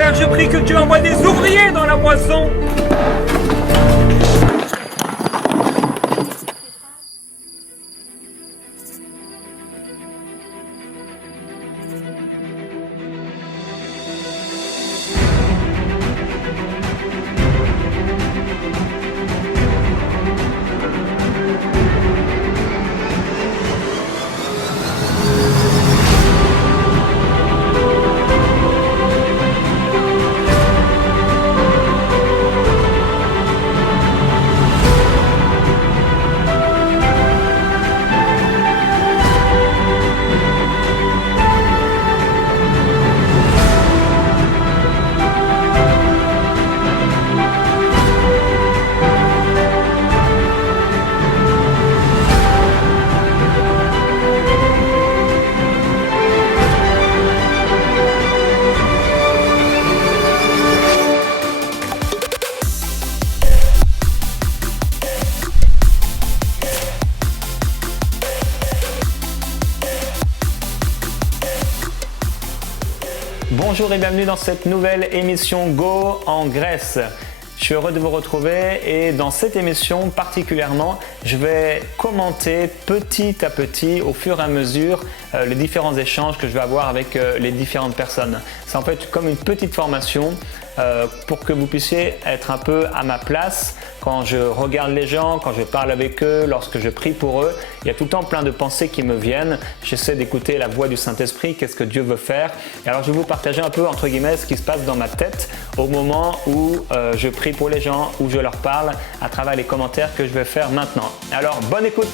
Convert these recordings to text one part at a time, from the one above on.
Père, je prie que Dieu envoie des ouvriers dans la moisson. Bonjour et bienvenue dans cette nouvelle émission Go en Grèce. Je suis heureux de vous retrouver et dans cette émission particulièrement, je vais commenter petit à petit au fur et à mesure les différents échanges que je vais avoir avec les différentes personnes. C'est en fait comme une petite formation pour que vous puissiez être un peu à ma place quand je regarde les gens, quand je parle avec eux, lorsque je prie pour eux. Il y a tout le temps plein de pensées qui me viennent. J'essaie d'écouter la voix du Saint-Esprit, qu'est-ce que Dieu veut faire. Et alors je vais vous partager un peu entre guillemets ce qui se passe dans ma tête au moment où je prie pour les gens, où je leur parle à travers les commentaires que je vais faire maintenant. Alors bonne écoute!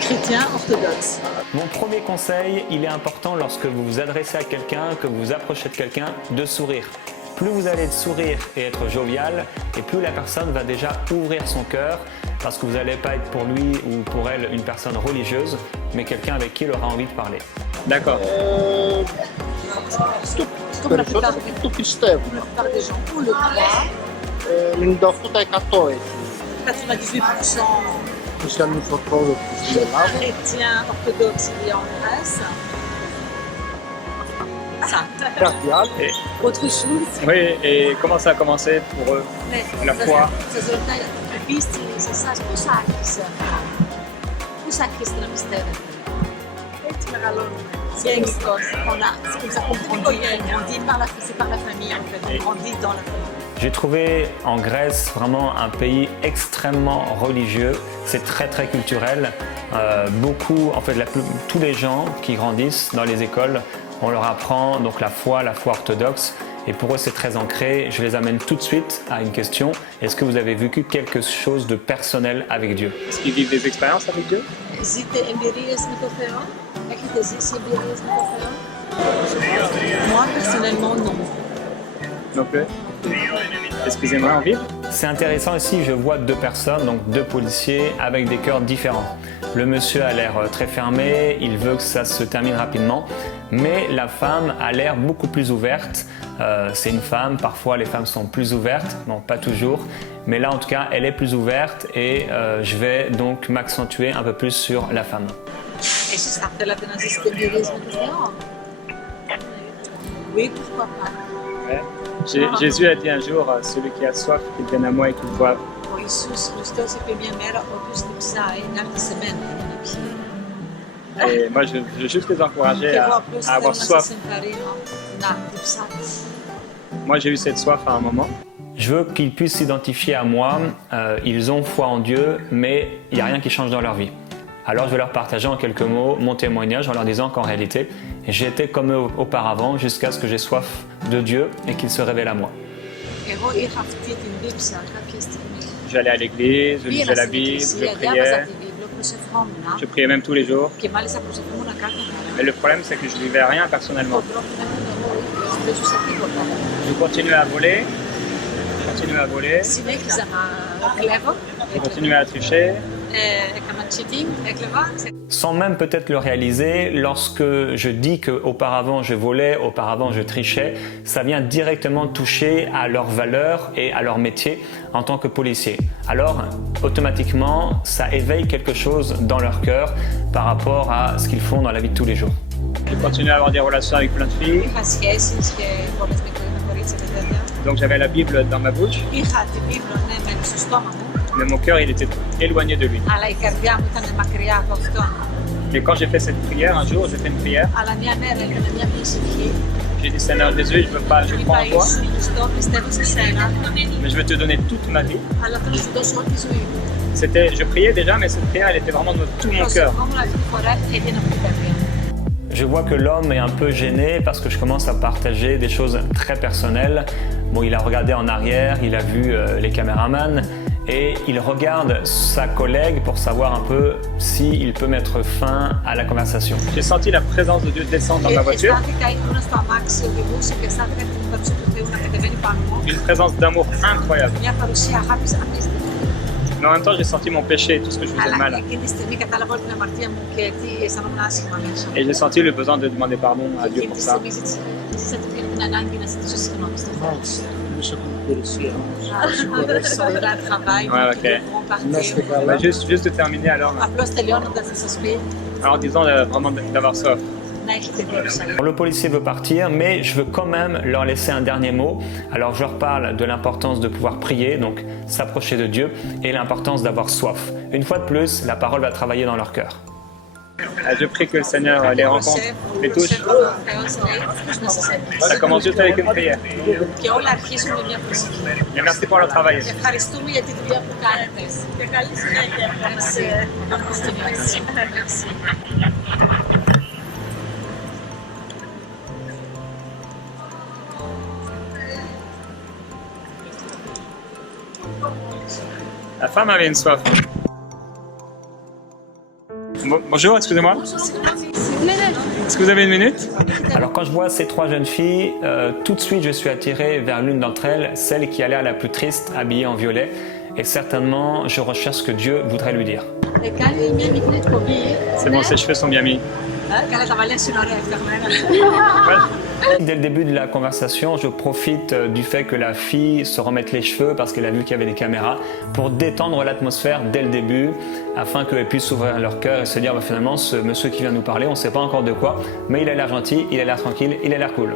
Chrétien orthodoxe. Mon premier conseil, il est important lorsque vous vous adressez à quelqu'un, que vous vous approchez de quelqu'un, de sourire. Plus vous allez sourire et être jovial, et plus la personne va déjà ouvrir son cœur, parce que vous n'allez pas être pour lui ou pour elle une personne religieuse, mais quelqu'un avec qui il aura envie de parler. D'accord. Comme la plupart des gens, on le croit. 98% chrétiens orthodoxes il y a en Grèce. Ça. Et, Autre chose. oui, et comment ça a commencé pour eux, la foi? Πού άρχισε να πιστεύετε? Έτσι μεγαλώνουμε. C'est comme ça qu'on grandit. On grandit c'est par la famille en fait. On grandit dans la famille. J'ai trouvé en Grèce vraiment un pays extrêmement religieux. C'est très culturel. Beaucoup, en fait, tous les gens qui grandissent dans les écoles, on leur apprend donc la foi orthodoxe. Et pour eux, c'est très ancré. Je les amène tout de suite à une question. Est-ce que vous avez vécu quelque chose de personnel avec Dieu? Est-ce qu'ils vivent des expériences avec Dieu? Ζείτε εμπειρίες με το Θεό? Έχετε ζήσει εμπειρίες με το Θεό? Moi, personnellement, non. Non plus. Est-ce qu'ils aimeraient en vivre? C'est intéressant ici, je vois deux personnes, donc deux policiers avec des cœurs différents. Le monsieur a l'air très fermé, il veut que ça se termine rapidement, mais la femme a l'air beaucoup plus ouverte. C'est une femme, parfois les femmes sont plus ouvertes, non pas toujours, mais là en tout cas elle est plus ouverte et je vais donc m'accentuer un peu plus sur la femme. Εσείς θα θέλατε να ζήσετε εμπειρίες με το Θεό? Oui, pourquoi pas. Jésus a dit un jour, celui qui a soif, qu'il vienne à moi et qu'il boive. Ο Ιησούς Χριστός είπε μια μέρα, όποιος διψάει, να έρθει σε μένα για να πιει. Et moi, je veux juste les encourager Και εγώ à απλώς avoir θέλω να soif. σας ενθαρρύνω να διψάτε. Moi, j'ai eu cette soif à un moment. Je veux qu'ils puissent s'identifier à moi. Ils ont foi en Dieu, mais il n'y a rien qui change dans leur vie. Alors, je vais leur partager en quelques mots mon témoignage en leur disant qu'en réalité, j'ai été comme eux auparavant jusqu'à ce que j'ai soif de Dieu et qu'il se révèle à moi. Εγώ είχα αυτή την δίψα κάποια στιγμή. J'allais à l'église, je lisais Πήγαινα la στην Bible, je εκκλησία, διάβαζα priais. τη Βίβλο, προσευχόμουν Je priais même tous les jours. και μάλιστα προσευχόμουν κάθε μέρα. Mais le problème, c'est que je vivais rien personnellement. Το πρόβλημα είναι εγώ ίδιος, δεν ζούσα τίποτα. Je continuais à voler, Συνέχιζα να κλέβω, je continuais à tricher. έκανα cheating, έκλεβα. sans même peut-être le réaliser, lorsque je dis qu'auparavant je volais, auparavant je trichais, ça vient directement toucher à leurs valeurs et à leur métier en tant que policier. Alors, automatiquement, ça éveille quelque chose dans leur cœur par rapport à ce qu'ils font dans la vie de tous les jours. J'ai continué à avoir des relations avec plein de filles, Είχα σχέσεις και πολλές με κορίτσια και τέτοια. donc j'avais la Bible dans ma bouche, Είχα την Βίβλο, ναι, μεν στο στόμα μου, mais mon cœur il était éloigné de lui. αλλά η καρδιά μου ήταν μακριά από αυτόν. Et quand j'ai fait cette prière, un jour j'ai fait une prière, Αλλά μια μέρα έκανε μια προσευχή. j'ai dit Seigneur Jésus, je crois Είπα, en toi, Ιησού Χριστό, πιστεύω σε σένα, mais je veux te donner toute ma vie. αλλά θέλω να σου δώσω όλη τη ζωή μου. Je priais déjà, mais cette prière elle était vraiment de tout mon cœur. Προσευχόμουν αυτή τη φορά έβγαινε από την καρδιά μου. Je vois que l'homme est un peu gêné parce que je commence à partager des choses très personnelles. Bon, il a regardé en arrière, il a vu les caméramans et il regarde sa collègue pour savoir un peu s'il peut mettre fin à la conversation. J'ai senti la présence de Dieu descendre dans ma voiture, Αισθάνθηκα, ήμουν στο αμάξι, οδηγούσα και αισθάνθηκα την παρουσία του Θεού να κατεβαίνει πάνω μου. une présence d'amour incroyable. Μια παρουσία αγάπης απίστευτη. Mais en même temps, j'ai senti mon péché et tout ce que je faisais de Αλλά mal. εκείνη τη στιγμή κατάλαβα όλη την αμαρτία μου και τι αισθανόμουν άσχημα μέσα. Et j'ai senti le besoin de demander pardon à Dieu Εκείνη pour τη ça. στιγμή ζήτησα την ανάγκη να ζητήσω συγγνώμη στον Θεό. Son grand travail, Ouais, mon ok. partir. Bah, juste de terminer alors, Απλώς τελειώνοντας να σας πει en disant vraiment d'avoir soif. να έχετε δίψα. Le policier veut partir, mais je veux quand même leur laisser un dernier mot. Alors je leur parle de l'importance de pouvoir prier, donc s'approcher de Dieu, et l'importance d'avoir soif. Une fois de plus, la parole va travailler dans leur cœur. Je prie que le Seigneur les rencontre, les touche. Ça commence juste avec une prière. Και όλα αρχίζουν με μια προσευχή. Et merci pour le travail. Και ευχαριστούμε για τη δουλειά που κάνετε. Και καλή συνέχεια. Merci. La femme avait une soif. Bonjour, excusez-moi. Est-ce que vous avez une minute? Alors quand je vois ces trois jeunes filles, tout de suite je suis attiré vers l'une d'entre elles, celle qui a l'air la plus triste, habillée en violet, et certainement je recherche ce que Dieu voudrait lui dire. Κάνει μια μικρή εκπομπή. C'est bon, ses cheveux sont bien mis. Καλά τα μαλλιά σου είναι ωραία φτιαγμένα. Dès le début de la conversation, je profite du fait que la fille se remette les cheveux parce qu'elle a vu qu'il y avait des caméras pour détendre l'atmosphère dès le début afin qu'elles puissent ouvrir leur cœur et se dire bah, finalement ce monsieur qui vient nous parler, on ne sait pas encore de quoi, mais il a l'air gentil, il a l'air tranquille, il a l'air cool.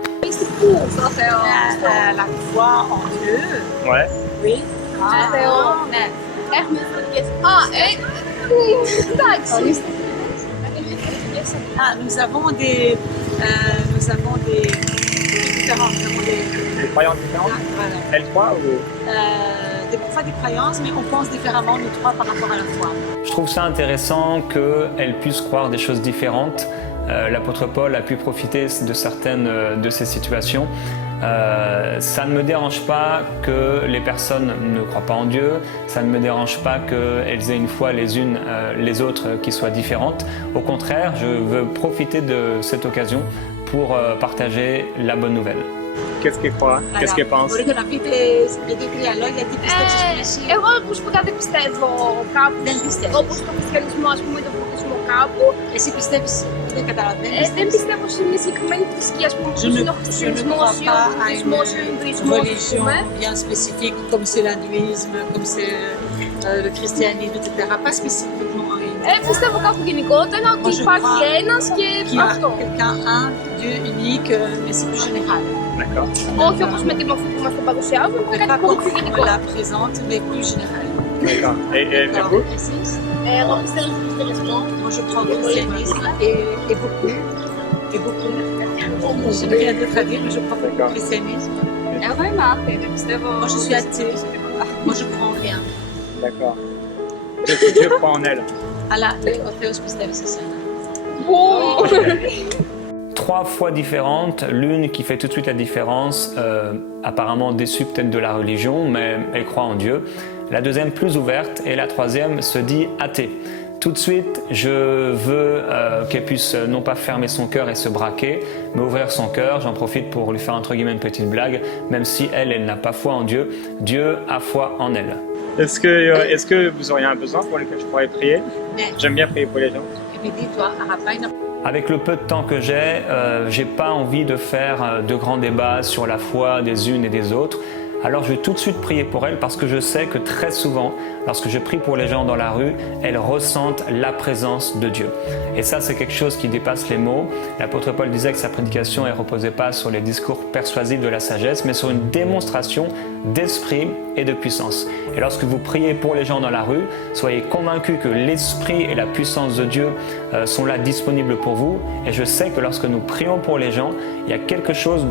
La foi en Dieu. Ouais. Oui. Ναι. Έχουμε διαφορετικές. Εντάξει. Nous avons des différences. Nous avons Des croyances différentes. voilà. Elle croit ou... Pas des croyances, mais on pense différemment, nous trois, par rapport à la foi. Je trouve ça intéressant qu'elles puissent croire des choses différentes. L'apôtre Paul a pu profiter de certaines de ces situations. Ça ne me dérange pas que les personnes ne croient pas en Dieu, ça ne me dérange pas qu'elles aient une foi les unes les autres qui soient différentes. Au contraire, je veux profiter de cette occasion pour partager la bonne nouvelle. Qu'est-ce qu'elle croit? Qu'est-ce qu'elle pense? Μπορείτε να πείτε για δύο-τρία λόγια τι πιστεύεις εσύ. Εγώ προσωπικά δεν πιστεύω κάπου. Δεν πιστεύεις. Όπως το χριστιανισμό, ας πούμε, το βουδισμό κάπου. Εσύ πιστεύεις, δεν καταλαβαίνεις. Δεν πιστεύω σε μια συγκεκριμένη θρησκεία, ας πούμε, όπως είναι ο χριστιανισμός ή ο βουδισμός ή ο Ινδουισμός, ας religion πούμε. bien spécifique, comme c'est l'hindouisme, comme c'est le christianisme, etc. Pas spécifiquement en une. Πιστεύω κάπου γενικότερα ότι υπάρχει ένας και Qu'il y a αυτό. quelqu'un, un Dieu unique, mais c'est plus général. D'accord. Όχι όπως με τη μορφή που μας το παρουσιάζουν, Pas κάτι πολύ πιο comme on γενικό. la présente, mais plus général. D'accord. Et vous? Εγώ πιστεύω στον χριστιανισμό. Moi, je prends le christianisme et beaucoup. Et beaucoup. Je n'ai rien d'autre à dire, mais je prends beaucoup le christianisme. Εγώ είμαι άθεη, δεν πιστεύω. Moi, je suis athée. Moi, je prends rien. D'accord. Dieu croit en elle. Αλλά ο Θεός πιστεύει σε σένα. Trois fois différentes, l'une qui fait tout de suite la différence, apparemment déçue peut-être de la religion, mais elle croit en Dieu. La deuxième plus ouverte et la troisième se dit athée. Tout de suite, je veux qu'elle puisse non pas fermer son cœur et se braquer, mais ouvrir son cœur. J'en profite pour lui faire entre guillemets une petite blague, même si elle n'a pas foi en Dieu, Dieu a foi en elle. Est-ce que vous auriez un besoin pour lequel je pourrais prier? Ναι. J'aime bien prier pour les gens. επειδή το αγαπάει να Avec le peu de temps que j'ai pas envie de faire de grands débats sur la foi des unes et des autres. Alors je vais tout de suite prier pour elles parce que je sais que très souvent, lorsque je prie pour les gens dans la rue, elles ressentent la présence de Dieu. Et ça, c'est quelque chose qui dépasse les mots. L'apôtre Paul disait que sa prédication ne reposait pas sur les discours persuasifs de la sagesse, mais sur une démonstration d'esprit et de puissance. Et lorsque vous priez pour les gens dans la rue, soyez convaincus que l'esprit et la puissance de Dieu sont là disponibles pour vous. Et je sais que lorsque nous prions pour les gens, il y a quelque chose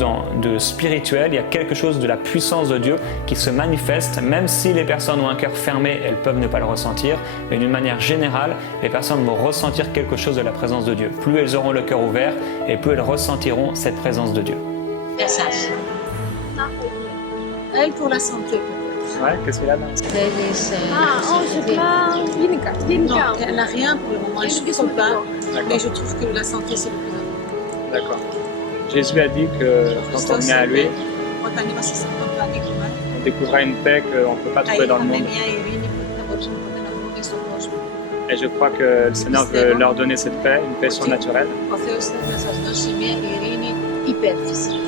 de spirituel, il y a quelque chose de la puissance de Dieu qui se manifeste, même si les personnes ont un cœur fermé, elles peuvent ne pas le ressentir, mais d'une manière générale, les personnes vont ressentir quelque chose de la présence de Dieu. Plus elles auront le cœur ouvert et plus elles ressentiront cette présence de Dieu. message. Elle pour la santé. Ouais, qu'est-ce qu'il y a là? Όχι, απλά γενικά. Non, elle n'a rien pour le moment, elle ne souffre pas, mais je trouve que la santé c'est le plus important. D'accord. Jésus a dit que quand on vient à lui, Όταν είμαστε σε αυτό το ανοίγμα, on découvrira une paix qu'on ne peut pas trouver dans le είχαμε monde. μια ειρήνη που δεν θα μπορούσαμε ποτέ να βρούμε στον κόσμο. Et je crois que le Seigneur veut leur donner cette paix, une paix surnaturelle, Ο Θεός θέλει να σας δώσει μια ειρήνη υπερφυσική.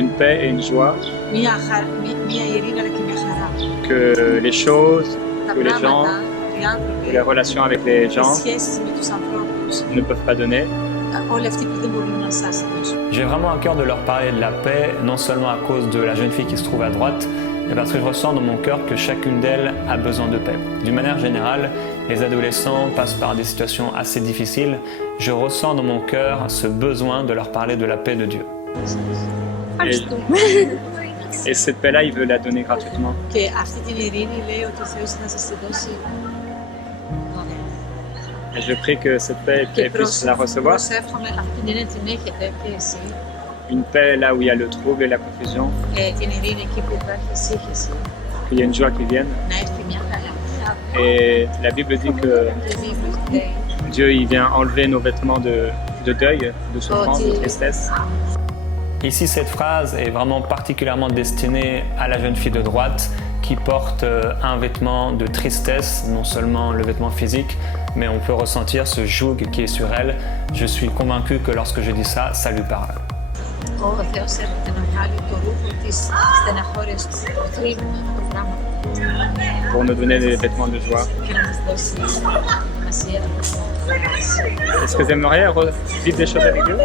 une paix et une joie, Μια ειρήνη αλλά και μια χαρά. que les choses, Τα que les gens, πράγματα, οι que άνθρωποι, les relations avec les οι gens σχέσεις με τους ανθρώπους, ne peuvent pas donner. όλοι αυτοί που δεν μπορούν να σας δώσουν. J'ai vraiment à cœur de leur parler de la paix, non seulement à cause de la jeune fille qui se trouve à droite, mais parce que je ressens dans mon cœur que chacune d'elles a besoin de paix. D'une manière générale, les adolescents passent par des situations assez difficiles. Je ressens dans mon cœur ce besoin de leur parler de la paix de Dieu. Et cette paix-là, il veut la donner gratuitement. Και αυτή την ειρήνη λέει ότι ο Θεός θα σας τη δώσει δωρεάν. Et je prie que cette paix, elle puisse la recevoir. Προσεύχομαι αυτή την ειρήνη την έχετε και εσύ. Une paix là où il y a le trouble et la confusion, Την ειρήνη εκεί που υπάρχει σύγχυση. qu'il y ait une joie qui vienne. Να έρθει μια χαρά. Et la Bible dit que Η Βίβλος λέει Dieu, il vient enlever nos vêtements de deuil, de souffrance, de tristesse. Ici, cette phrase est vraiment particulièrement destinée à la jeune fille de droite qui porte un vêtement de tristesse, non seulement le vêtement physique, mais on peut ressentir ce joug qui est sur elle. Je suis convaincu que lorsque je dis ça, ça lui parle. ο Θεός έρχεται να βγάλει το ρούχο της στεναχώριας του, το θρύβημα, το πράγμα Pour nous donner des vêtements de joie. και να μας δώσει σημασία. Est-ce que vous aimeriez vivre des choses avec Dieu?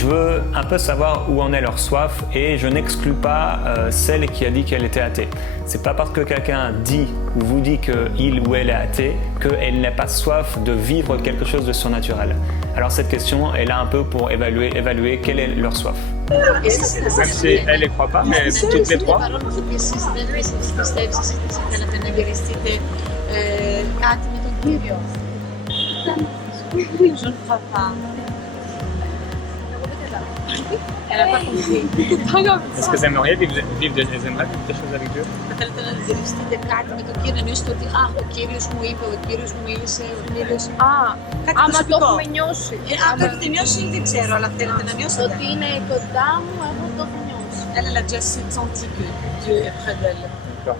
Je veux un peu savoir où en est leur soif et je n'exclus pas celle qui a dit qu'elle était athée. C'est pas parce que quelqu'un dit ou vous dit qu'il ou elle est athée qu'elle n'a pas soif de vivre quelque chose de surnaturel. Alors cette question est là un peu pour évaluer quelle est leur soif. Même si elle ne croit pas, mais toutes les trois. Παρόλο που και εσείς δεν πιστεύεις, εσείς θέλετε να γυριστείτε κάτι με τον Κύριο. Je ne crois pas. Elle n'a pas compris. Est-ce que vous aimeriez vivre des choses avec Dieu? Θα θέλετε να γυριστείτε κάτι με τον Κύριο, να νιώσετε ότι ο Κύριος μου είπε, ο Κύριος μου μίλησε, ο Κύριος... κάτι Άμα το προσωπικό. έχουμε νιώσει. Αν το έχετε νιώσει δεν ξέρω, αλλά θέλετε να νιώσετε. Ότι είναι κοντά μου, εγώ το έχω νιώσει. Elle, elle a déjà senti que Dieu est près d'elle. D'accord.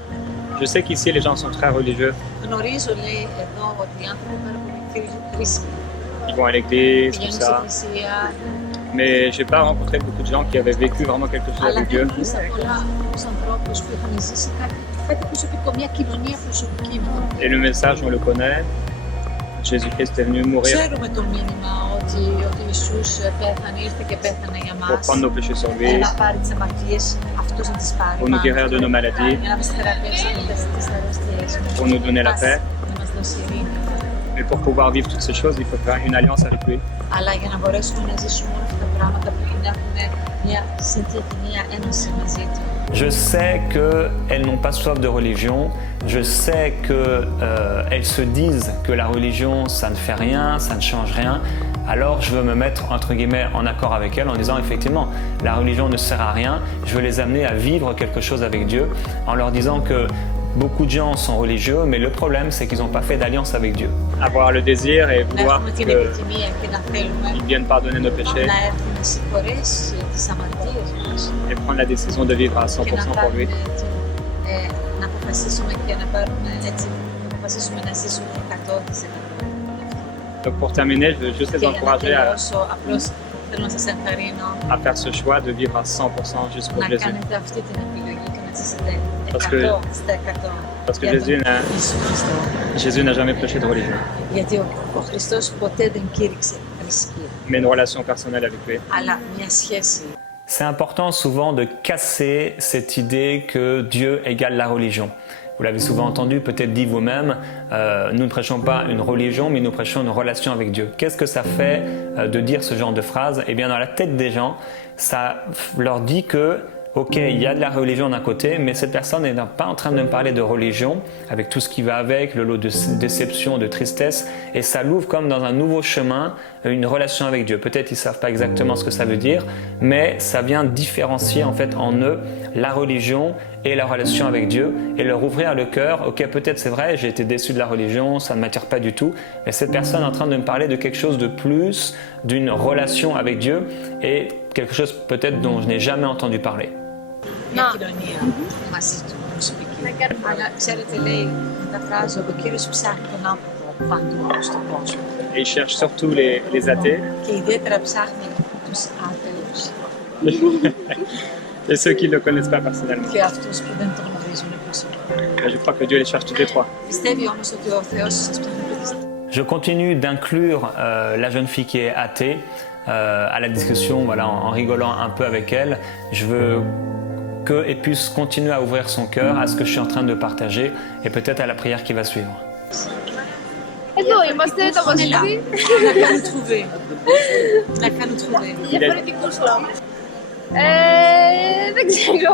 Je sais qu'ici les gens sont très religieux. Γνωρίζω, λέει εδώ, ότι οι άνθρωποι πάρα πολύ χρήσιμοι. Ils vont à l'église, tout Πηγαίνουν στην ça. εκκλησία, Mais je n'ai pas rencontré beaucoup de gens qui avaient vécu vraiment quelque chose αλλά avec δεν Dieu. γνώρισα πολλούς ανθρώπους που έχουν ζήσει κάτι προσωπικό, μια κοινωνία προσωπική με τον Et le message, on le connaît. Jésus-Christ est venu mourir Ξέρουμε το μήνυμα ότι ο Ιησούς πέθανε, ήρθε και πέθανε για pour μας. prendre nos péchés sur lui, Να πάρει τις αμαρτίες, αυτός να τις πάρει. pour nous guérir de nos maladies, Για να μας θεραπεύσει από τις αρρώστιες μας. pour nous donner la paix. Να μας δώσει ειρήνη. Mais pour pouvoir vivre toutes ces choses, il faut faire une alliance avec lui. Αλλά για να μπορέσουμε να ζήσουμε όλα αυτά τα πράγματα πρέπει να έχουμε μια συνθήκη, μια ένωση μαζί του. Je sais qu'elles n'ont pas soif de religion, je sais qu'elles se disent que la religion ça ne fait rien, ça ne change rien, alors je veux me mettre entre guillemets en accord avec elles en disant effectivement la religion ne sert à rien, je veux les amener à vivre quelque chose avec Dieu en leur disant que beaucoup de gens sont religieux mais le problème c'est qu'ils n'ont pas fait d'alliance avec Dieu. Avoir le désir et Να vouloir έχουμε την qu'il επιθυμία και να θέλουμε vienne pardonner nos péchés να έρθει να συγχωρέσει τις αμαρτίες μας et prendre la décision de vivre à 100% και να pour lui. πάρουμε να αποφασίσουμε και να πάρουμε έτσι, να αποφασίσουμε να ζήσουμε 100%. Donc pour terminer, je veux juste les Και για να encourager τελειώσω, απλώς θέλω να σας ενθαρρύνω à faire ce choix de vivre à 100% juste pour να Jésus. κάνετε αυτή την επιλογή και να ζήσετε Parce que- 100%. Parce que για τον Jésus n'a Ιησού Χριστό. Jésus n'a jamais prêché de religion, Γιατί ο Χριστός ποτέ δεν κήρυξε θρησκεία, mais une relation personnelle avec lui. αλλά μια σχέση. C'est important souvent de casser cette idée que Dieu égale la religion. Vous l'avez souvent entendu, peut-être dit vous-même, nous ne prêchons pas une religion, mais nous prêchons une relation avec Dieu. Qu'est-ce que ça fait de dire ce genre de phrase? Eh bien, dans la tête des gens, ça leur dit que ok, il y a de la religion d'un côté, mais cette personne n'est pas en train de me parler de religion, avec tout ce qui va avec, le lot de déception, de tristesse, et ça l'ouvre comme dans un nouveau chemin, une relation avec Dieu. Peut-être ils ne savent pas exactement ce que ça veut dire, mais ça vient différencier en fait en eux la religion et la relation avec Dieu, et leur ouvrir le cœur. Ok, peut-être c'est vrai, j'ai été déçu de la religion, ça ne m'attire pas du tout, mais cette personne est en train de me parler de quelque chose de plus, d'une relation avec Dieu, et quelque chose peut-être dont je n'ai jamais entendu parler. Μια κοινωνία μαζί του προσωπική. Αλλά ξέρετε, λέει, μεταφράζω, ο Κύριος ψάχνει τον άνθρωπο παντού στον κόσμο. Et il cherche surtout les athées Και ιδιαίτερα ψάχνει τους άτεους et ceux qui ne le connaissent pas personnellement. και αυτούς που δεν τον γνωρίζουν προσωπικά. Et je crois que Dieu les cherche tous les trois. Πιστεύει όμως ότι ο Θεός σας ψάχνει και τις Je continue d'inclure la jeune fille qui est athée à la discussion, voilà, en rigolant un peu avec elle. Je veux qu'elle puisse continuer à ouvrir son cœur à ce que je suis en train de partager et peut-être à la prière qui va suivre. Εδώ είμαστε, το είναι là. βασίλει. Να κάνουν trouver. Να κάνουν trouver. Διαφορετικούς λόγους. Δεν ξέρω.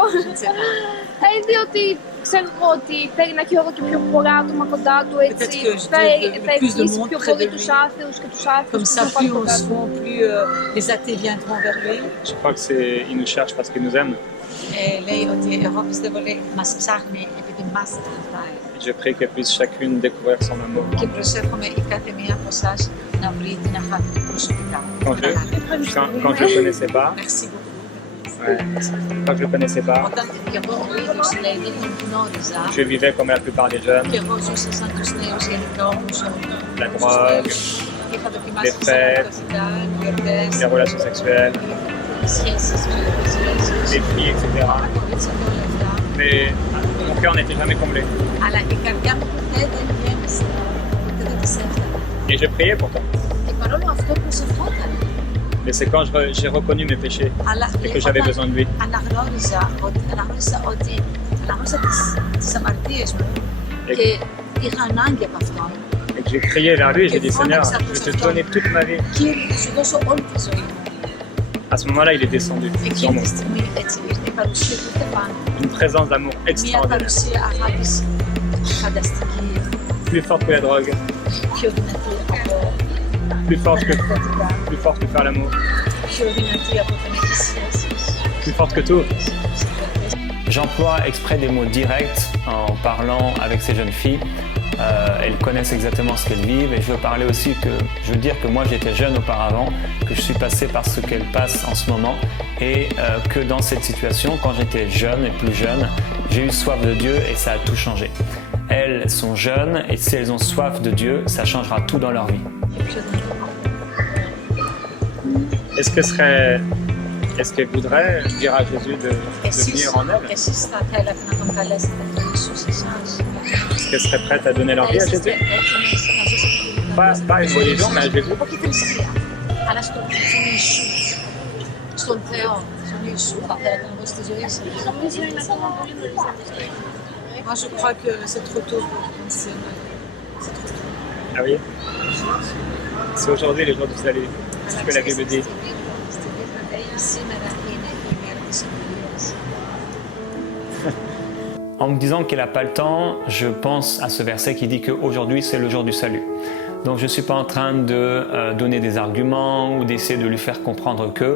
Διότι ξέρω εγώ ότι θέλει να έχει όλο και πιο πολλά άτομα κοντά του, έτσι. Θα ευχήσει πιο πολύ τους άθεους και τους άθεους Comme που ça, θα πάρει plus on κοντά se του. rend, plus les athées viendront vers lui. Je crois que il nous cherche parce qu'il nous aime. Λέει ότι εγώ πιστεύω, λέει, μας ψάχνει επειδή μας αγαπάει. Je prie qu'elle puisse chacune découvrir son amour. Και προσεύχομαι η κάθε μία από εσάς να βρει την αγάπη του προσωπικά. Quand je le connaissais pas, Merci beaucoup. ouais, quand je le connaissais pas, Όταν και εγώ ο ίδιος, λέει, δεν τον γνώριζα, je vivais comme la plupart des jeunes, και εγώ ζούσα σαν τους νέους γενικούς, la drogue, είχα les δοκιμάσει fêtes, σεξουαλικά, γιορτές, les relations sexuelles, σχέσεις, les filles, etc. κορίτσια και όλα αυτά. Mais mon cœur n'était jamais comblé. Αλλά η καρδιά μου ποτέ δεν γέμισε, ποτέ δεν της έφτανε. Et je priais pourtant. Και παρόλο αυτό προσευχόταν. Mais c'est quand j'ai reconnu mes péchés Αλλά et que j'avais besoin de lui. αναγνώριζα τις αμαρτίες μου και είχα ανάγκη από αυτόν. Et que j'ai crié vers lui et j'ai dit Seigneur, je vais te donner toute ma vie. Κύριε, θα σου δώσω όλη τη ζωή μου. À ce moment-là, il est descendu sur Εκείνη moi. τη στιγμή έτσι ήρθε η παρουσία του ούτε πάνω. Une présence d'amour Μια extraordinaire, παρουσία αγάπης φανταστική, plus forte que la drogue, πιο δυνατή από plus forte que, ναρκωτικά, plus forte que faire l'amour, πιο δυνατή από φαινικές σχέσεις. plus forte que tout. J'emploie exprès des mots directs en parlant avec ces jeunes filles. Elles connaissent exactement ce qu'elles vivent et je veux parler aussi que, je veux dire que moi j'étais jeune auparavant, que je suis passé par ce qu'elles passent en ce moment et que dans cette situation, quand j'étais jeune et plus jeune, j'ai eu soif de Dieu et ça a tout changé. Elles sont jeunes et si elles ont soif de Dieu, ça changera tout dans leur vie. Και πιο δυνατή. Est-ce qu'elle voudrait dire à Jésus de venir en elle? Εσείς θα θέλατε να τον καλέσετε τον Ιησού σε εσάς. Est-ce qu'elle serait prête à donner leur Θα vie à είσαστε Jésus? έτοιμες να ζήσετε τη ζωή Pas une religion, mais à Jésus. Όχι θρησκεία, αλλά στον Ιησού, στον Θεό, στον Ιησού. Θα θέλατε να δώσετε τη ζωή σας. Νομίζω είναι ακόμα πολύ νωρίς να το στείλει. Moi, je crois que c'est trop tôt pour penser. C'est trop tôt. Ah oui? C'est aujourd'hui les jours du salut. C'est ce que la Bible dit. Σήμερα είναι η μέρα της ευλογίας. En me disant qu'elle n'a pas le temps, je pense à ce verset qui dit qu'aujourd'hui c'est le jour du salut. Donc je ne suis pas en train de donner des arguments ou d'essayer de lui faire comprendre que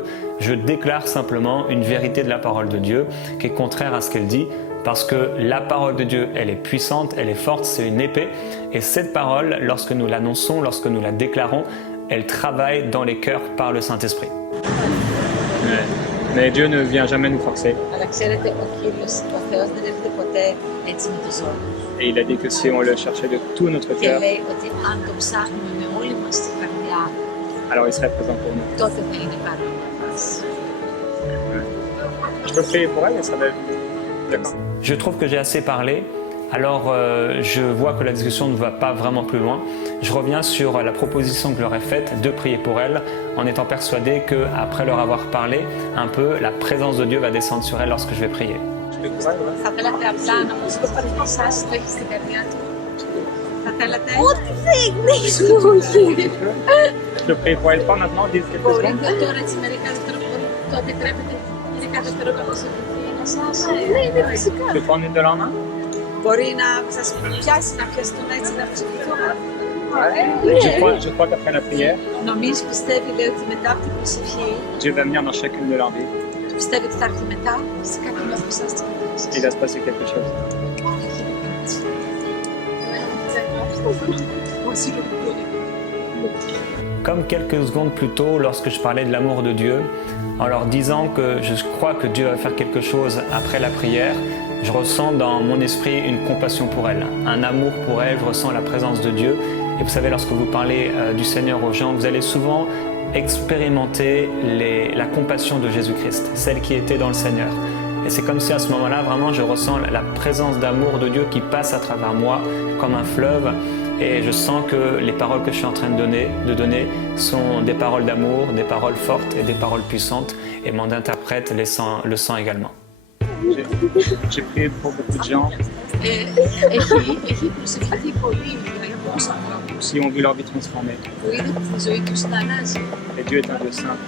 je déclare simplement une vérité de la parole de Dieu qui est contraire à ce qu'elle dit parce que la parole de Dieu, elle est puissante, elle est forte, c'est une épée et cette parole, lorsque nous l'annonçons, lorsque nous la déclarons, elle travaille dans les cœurs par le Saint-Esprit. Mais Dieu ne vient jamais nous forcer. Αλλά ξέρετε, ο Κύριος, ο Θεός δεν έρχεται ποτέ έτσι με τους όρους. Et il a dit que si on le cherchait de tout notre Και cœur, λέει ότι αν το ψάχνουμε με όλη μας την καρδιά, alors il serait présent pour nous. τότε θα είναι παρόν για μας. Je peux prier pour elle et ça va être... D'accord. Je trouve que j'ai assez parlé, alors je vois que la discussion ne va pas vraiment plus loin. Je reviens sur la proposition que je leur ai faite de prier pour elle, en étant persuadé qu'après leur avoir parlé un peu, la présence de Dieu va descendre sur elle lorsque je vais prier. Je peux pour elle, ouais. Θα θέλατε απλά να μας πείτε εσάς το έχει στην καρδιά του. Θα θέλατε. Ό,τι θέλεις, όχι. Je peux prier pour elle pas maintenant, dire quelques secondes. Μπορείτε τώρα έτσι μερικά δευτερόλεπτα, το επιτρέπετε μερικά δευτερόλεπτα να συζητηθεί ένα σας. Ναι, φυσικά. Je peux prendre une de leurs mains. Μπορεί να σας πιάσει, να πιαστούν έτσι να ψηφιθούν. Je crois qu'après la prière, Νομίζει, πιστεύει, λέει ότι μετά από την προσευχή, Dieu va venir dans chacune de leurs vies. πιστεύει ότι θα έρθει μετά σε κάθε μια από εσάς την καρδιά σας. Il va se passer quelque chose. Voici le couteau. Comme quelques secondes plus tôt, lorsque je parlais de l'amour de Dieu, en leur disant que je crois que Dieu va faire quelque chose après la prière, je ressens dans mon esprit une compassion pour elle, un amour pour elle, je ressens la présence de Dieu. Et vous savez, lorsque vous parlez du Seigneur aux gens, vous allez souvent expérimenter la compassion de Jésus-Christ, celle qui était dans le Seigneur. Et c'est comme si à ce moment-là, vraiment, je ressens la présence d'amour de Dieu qui passe à travers moi comme un fleuve. Et je sens que les paroles que je suis en train de donner sont des paroles d'amour, des paroles fortes et des paroles puissantes. Et mon interprète le sent également. J'ai prié pour beaucoup de gens Έχει προσευχηθεί πολύ για πολλούς ανθρώπους qui ont vu leur vie transformée. που είδε τη ζωή τους να αλλάζει. Et Dieu est un Dieu saint.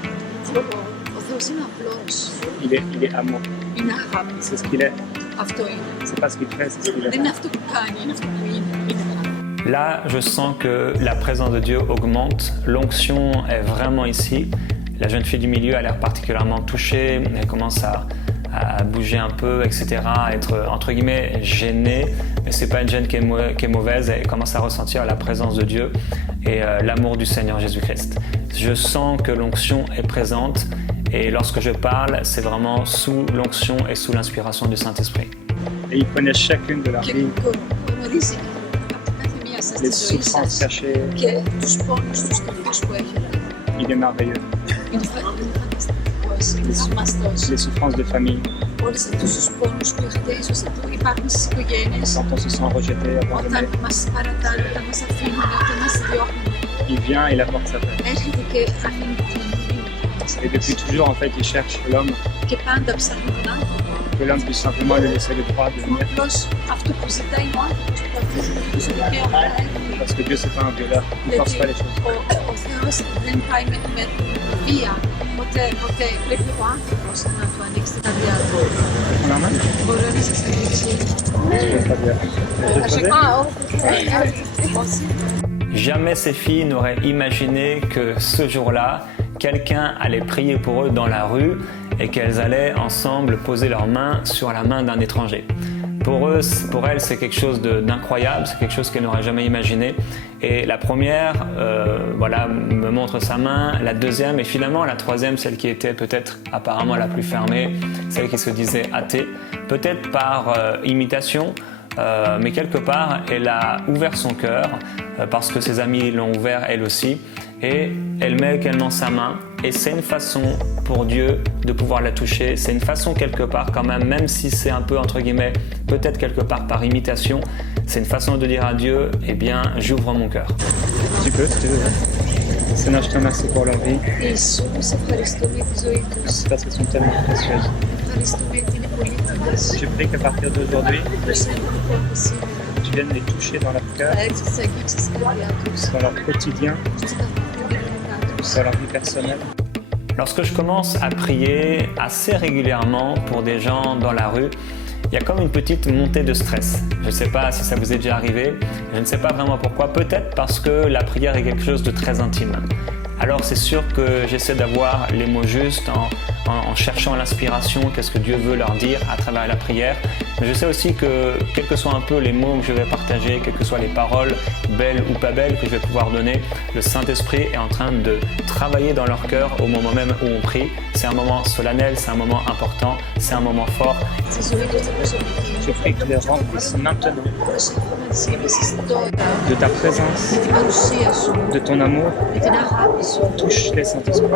Ο Θεός είναι απλός, Il est amour. είναι αγάπη. C'est ce qu'il est. Αυτό είναι. C'est pas ce qu'il fait, c'est ce qu'il Δεν est. είναι αυτό που κάνει, είναι αυτό που είναι. Είναι αγάπη. Là, je sens que la présence de Dieu augmente, l'onction est vraiment ici. La jeune fille du milieu a l'air particulièrement touchée, elle commence à bouger un peu, etc., à être entre guillemets gênée, mais c'est pas une gêne qui est mauvaise, elle commence à ressentir la présence de Dieu et l'amour du Seigneur Jésus-Christ. Je sens que l'onction est présente et lorsque je parle, c'est vraiment sous l'onction et sous l'inspiration du Saint-Esprit. Et ils connaissent chacune de leur Και vie, γνωρίζει από την κάθε μία σας les τη ζωή souffrances σας cachées. και τους πόνους, τους καρδιούς που έχετε. Il est merveilleux. Είναι φανταστικός, είναι θαυμαστός. Les souffrances de famille, Όλους αυτούς τους πόνους που έχετε ίσως υπάρχουν στις οικογένειες, quand on se sent rejeté, abandonné, όταν μας παρατάνε, όταν μας αφήνουν, όταν μας διώχνουν. il vient, il apporte sa paix. Έρχεται και αφήνει την ειρήνη. Et depuis toujours, en fait, il cherche l'homme, Και πάντα ψάχνει τον άνθρωπο. que l'homme puisse simplement lui laisser le droit de venir. Απλώς αυτό που ζητάει είναι ο άνθρωπος που αφήνει το δικαίωμα να έρθει. Parce que Dieu, c'est pas un violeur, il ne force pas les choses. Ο Θεός δεν πάει με βία. Ποτέ πρέπει ο άνθρωπος να του ανοίξει την καρδιά του. On la main? Μπορεί να σας ανοίξει. Je peux pas dire. Je vais poser? Aussi. Jamais ces filles n'auraient imaginé que ce jour-là, quelqu'un allait prier pour eux dans la rue et qu'elles allaient ensemble poser leurs mains sur la main d'un étranger. Pour elles, c'est quelque chose d'incroyable, c'est quelque chose qu'elles n'auraient jamais imaginé. Et la première, me montre sa main, la deuxième et finalement la troisième, celle qui était peut-être apparemment la plus fermée, celle qui se disait athée, peut-être par imitation, mais quelque part, elle a ouvert son cœur parce que ses amis l'ont ouvert elle aussi. Et elle met également sa main et c'est une façon pour Dieu de pouvoir la toucher, c'est une façon quelque part quand même si c'est un peu entre guillemets, peut-être quelque part par imitation, c'est une façon de dire à Dieu, eh bien j'ouvre mon cœur. Tu peux, si tu veux. Seigneur, je te remercie pour leur vie, Ιησούς, ευχαριστούμε τη ζωή τους. parce qu'elles sont tellement précieuses. Ευχαριστούμε την πολίτες. Je prie qu'à partir d'aujourd'hui, Προσέχουμε λοιπόν σήμερα. tu viennes les toucher dans leur cœur, Θα έρθεις σε αγγίξεις στην καρδιά τους, dans leur quotidien, στην καθημερινότητά τους. dans leur vie personnelle. Lorsque je commence à prier assez régulièrement pour des gens dans la rue, il y a comme une petite montée de stress. Je ne sais pas si ça vous est déjà arrivé, je ne sais pas vraiment pourquoi, peut-être parce que la prière est quelque chose de très intime. Alors c'est sûr que j'essaie d'avoir les mots justes en cherchant l'inspiration, qu'est-ce que Dieu veut leur dire à travers la prière. Mais je sais aussi que, quels que soient un peu les mots que je vais partager, quelles que soient les paroles, belles ou pas belles, que je vais pouvoir donner, le Saint-Esprit est en train de travailler dans leur cœur au moment même où on prie. C'est un moment solennel, c'est un moment important, c'est un moment fort. Je prie que tu les remplisses maintenant de ta présence, de ton amour. Touche les Saint-Esprit,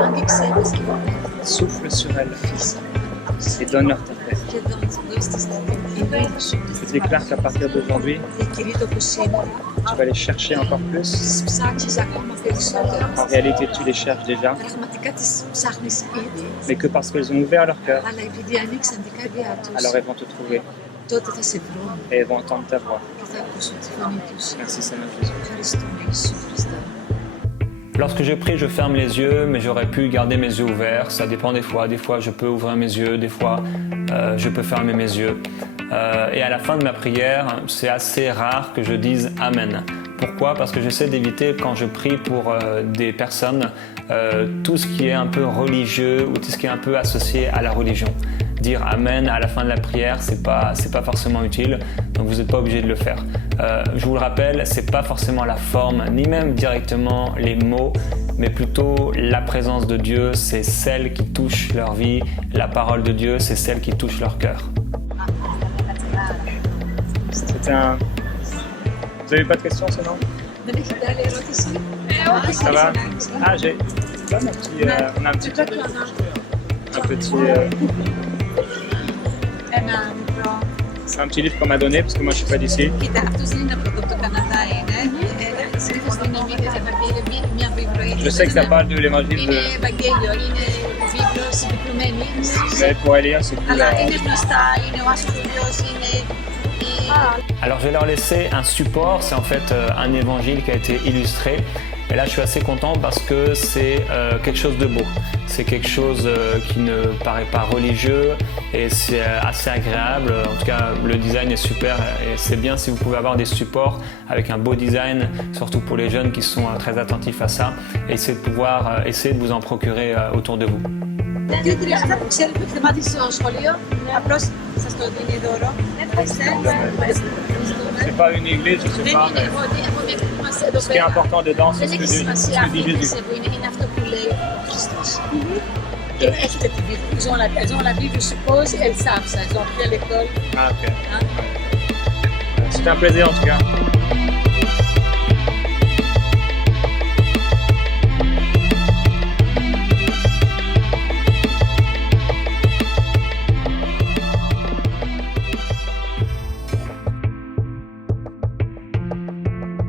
souffle sur elles et donne-leur ta paix. Je déclare qu'à partir d'aujourd'hui, tu vas les chercher encore plus. En réalité, tu les cherches déjà, mais que parce qu'elles ont ouvert leur cœur, alors elles vont te trouver et elles vont entendre ta voix. Merci Seigneur Jésus. Lorsque je prie, je ferme les yeux, mais j'aurais pu garder mes yeux ouverts. Ça dépend des fois. Des fois, je peux ouvrir mes yeux, des fois, je peux fermer mes yeux. Et à la fin de ma prière, c'est assez rare que je dise Amen. Pourquoi? Parce que j'essaie d'éviter, quand je prie pour des personnes, tout ce qui est un peu religieux ou tout ce qui est un peu associé à la religion. Dire Amen à la fin de la prière, c'est pas forcément utile, donc vous n'êtes pas obligé de le faire. Je vous le rappelle, c'est pas forcément la forme, ni même directement les mots, mais plutôt la présence de Dieu, c'est celle qui touche leur vie. La parole de Dieu, c'est celle qui touche leur cœur. Vous n'avez pas de questions, sinon? Ça va? Ah, j'ai... on a un petit truc. C'est un petit livre qu'on m'a donné parce que moi je suis pas d'ici. Je sais que ça parle de l'évangile de... Mais pour aller lire, c'est plus... Alors je vais leur laisser un support, c'est en fait un évangile qui a été illustré. Et là je suis assez content parce que c'est quelque chose de beau. C'est quelque chose qui ne paraît pas religieux et c'est assez agréable. En tout cas le design est super et c'est bien si vous pouvez avoir des supports avec un beau design, surtout pour les jeunes qui sont très attentifs à ça. Et essayer de pouvoir essayer de vous en procurer autour de vous. C'est pas une église, je sais pas, mais ce qui est important dedans, c'est ce que dit Jésus. Elles ont la Bible, je suppose, elles savent ça, elles ont pris à l'école. Ah, ok. C'était un plaisir en tout cas.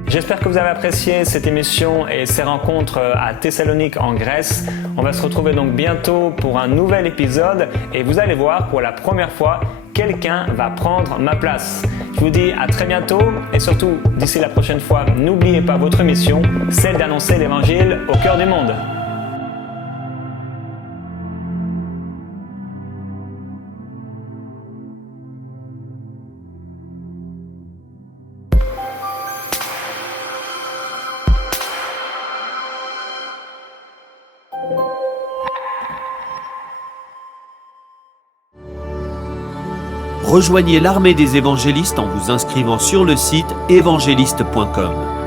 J'espère que vous avez apprécié cette émission et ces rencontres à Thessalonique en Grèce. On va se retrouver donc bientôt pour un nouvel épisode et vous allez voir, pour la première fois, quelqu'un va prendre ma place. Je vous dis à très bientôt et surtout, d'ici la prochaine fois, n'oubliez pas votre mission, celle d'annoncer l'évangile au cœur du monde. Rejoignez l'armée des évangélistes en vous inscrivant sur le site évangéliste.com.